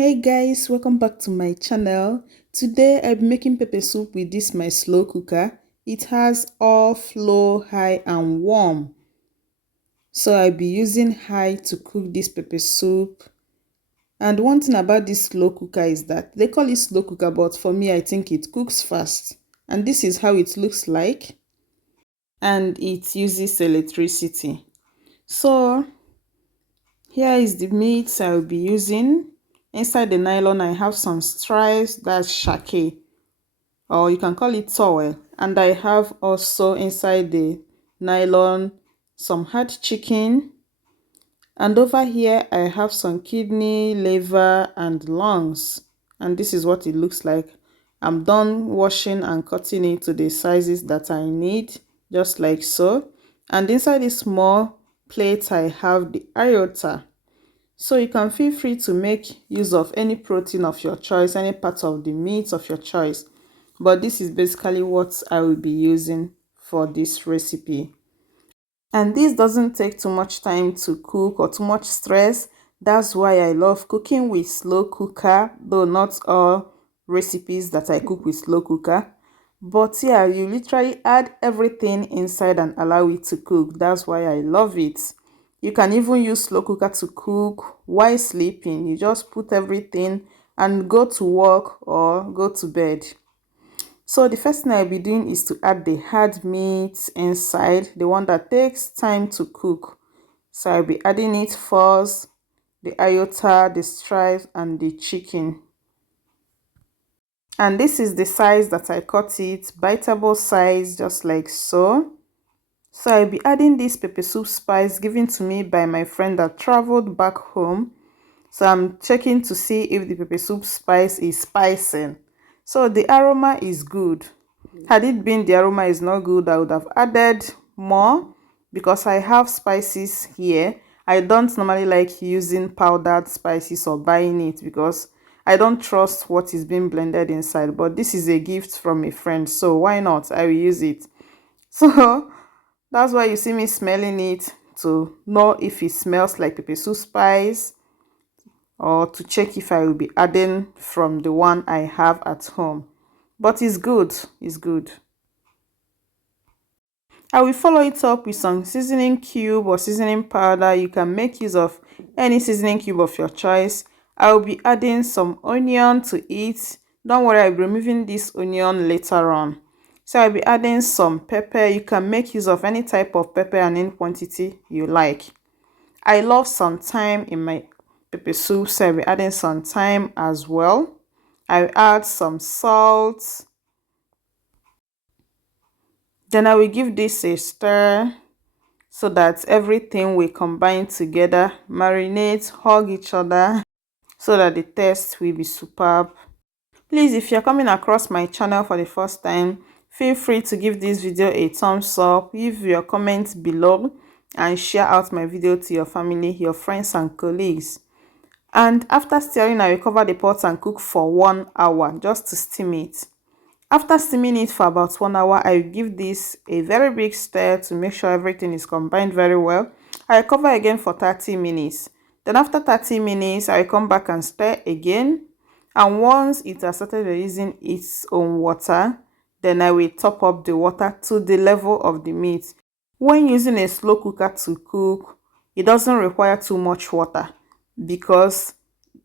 Hey guys, welcome back to my channel. Today I'm making pepper soup with this my slow cooker. It has off, low, high and warm. So I'll be using high to cook this pepper soup. And one thing about this slow cooker is that they call it slow cooker, but for me I think it cooks fast. And this is how it looks like. And it uses electricity. So here is the meat I'll be using. Inside the nylon, I have some strips, that's shake, or you can call it towel. And I have also inside the nylon some hard chicken. And over here, I have some kidney, liver, and lungs. And this is what it looks like. I'm done washing and cutting it to the sizes that I need, just like so. And inside this small plate, I have the aorta. So you can feel free to make use of any protein of your choice, any part of the meat of your choice. But this is basically what I will be using for this recipe. And this doesn't take too much time to cook or too much stress. That's why I love cooking with slow cooker, though not all recipes that I cook with slow cooker. But yeah, you literally add everything inside and allow it to cook. That's why I love it. You can even use slow cooker to cook while sleeping. You just put everything and go to work or go to bed. So the first thing I'll be doing is to add the hard meat inside, the one that takes time to cook. So I'll be adding it first, the aorta, the stripes, and the chicken. And this is the size that I cut it, biteable size, just like so. So I'll be adding this pepper soup spice given to me by my friend that traveled back home. So I'm checking to see if the pepper soup spice is spicing. So the aroma is good. Had it been the aroma is not good, I would have added more because I have spices here. I don't normally like using powdered spices or buying it because I don't trust what is being blended inside. But this is a gift from a friend, so why not? I will use it. So that's why you see me smelling it to know if it smells like pepper soup spice or to check if I will be adding from the one I have at home. But it's good, it's good. I will follow it up with some seasoning cube or seasoning powder. You can make use of any seasoning cube of your choice. I will be adding some onion to it. Don't worry, I'll be removing this onion later on. So I'll be adding some pepper. You can make use of any type of pepper and any quantity you like. I love some thyme in my pepper soup, so I'll be adding some thyme as well. I'll add some salt. Then I will give this a stir so that everything will combine together, marinate, hug each other so that the taste will be superb. Please, if you're coming across my channel for the first time, feel free to give this video a thumbs up, leave your comments below, and share out my video to your family, your friends and colleagues. And after stirring, I will cover the pot and cook for 1 hour just to steam it. After steaming it for about 1 hour, I will give this a very big stir to make sure everything is combined very well. I will cover again for 30 minutes. Then after 30 minutes, I will come back and stir again. And once it has started releasing its own water, then I will top up the water to the level of the meat. When using a slow cooker to cook, it doesn't require too much water because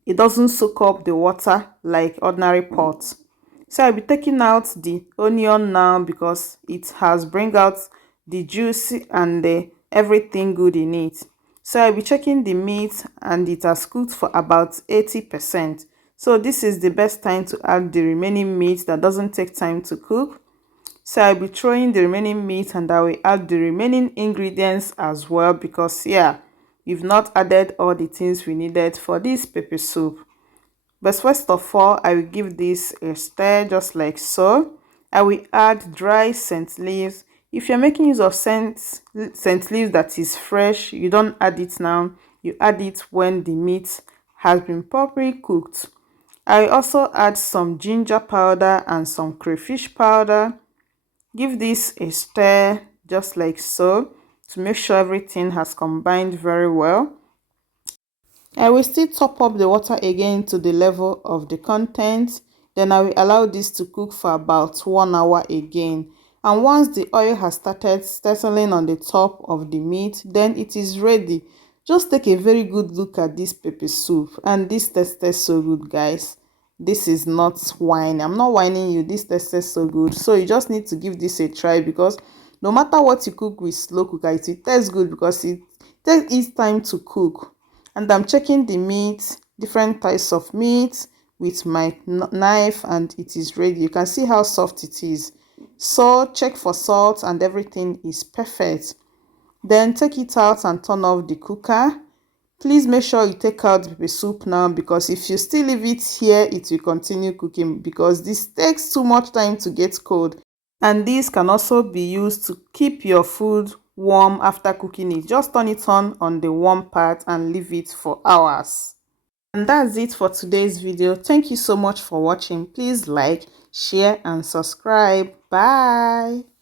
it doesn't soak up the water like ordinary pots. So I'll be taking out the onion now because it has bring out the juice and everything good in it. So I'll be checking the meat and it has cooked for about 80%. So this is the best time to add the remaining meat that doesn't take time to cook. So I'll be throwing the remaining meat and I will add the remaining ingredients as well because yeah, we've not added all the things we needed for this pepper soup. But first of all, I will give this a stir just like so. I will add dry scent leaves. If you're making use of scent leaves that is fresh, you don't add it now. You add it when the meat has been properly cooked. I will also add some ginger powder and some crayfish powder. Give this a stir just like so to make sure everything has combined very well. I will still top up the water again to the level of the content. Then I will allow this to cook for about 1 hour again. And once the oil has started settling on the top of the meat, then it is ready. Just take a very good look at this pepper soup, and this tasted so good, guys. This is not wine. I'm not whining you. This tasted so good. So you just need to give this a try, because no matter what you cook with slow cooker, it will taste good because it takes its time to cook. And I'm checking the meat, different types of meat with my knife, and it is ready. You can see how soft it is. So check for salt and everything is perfect. Then take it out and turn off the cooker. Please make sure you take out the pepper soup now, because if you still leave it here, it will continue cooking, because this takes too much time to get cold. And this can also be used to keep your food warm after cooking it. Just turn it on the warm part and leave it for hours. And that's it for today's video. Thank you so much for watching. Please like, share and subscribe. Bye.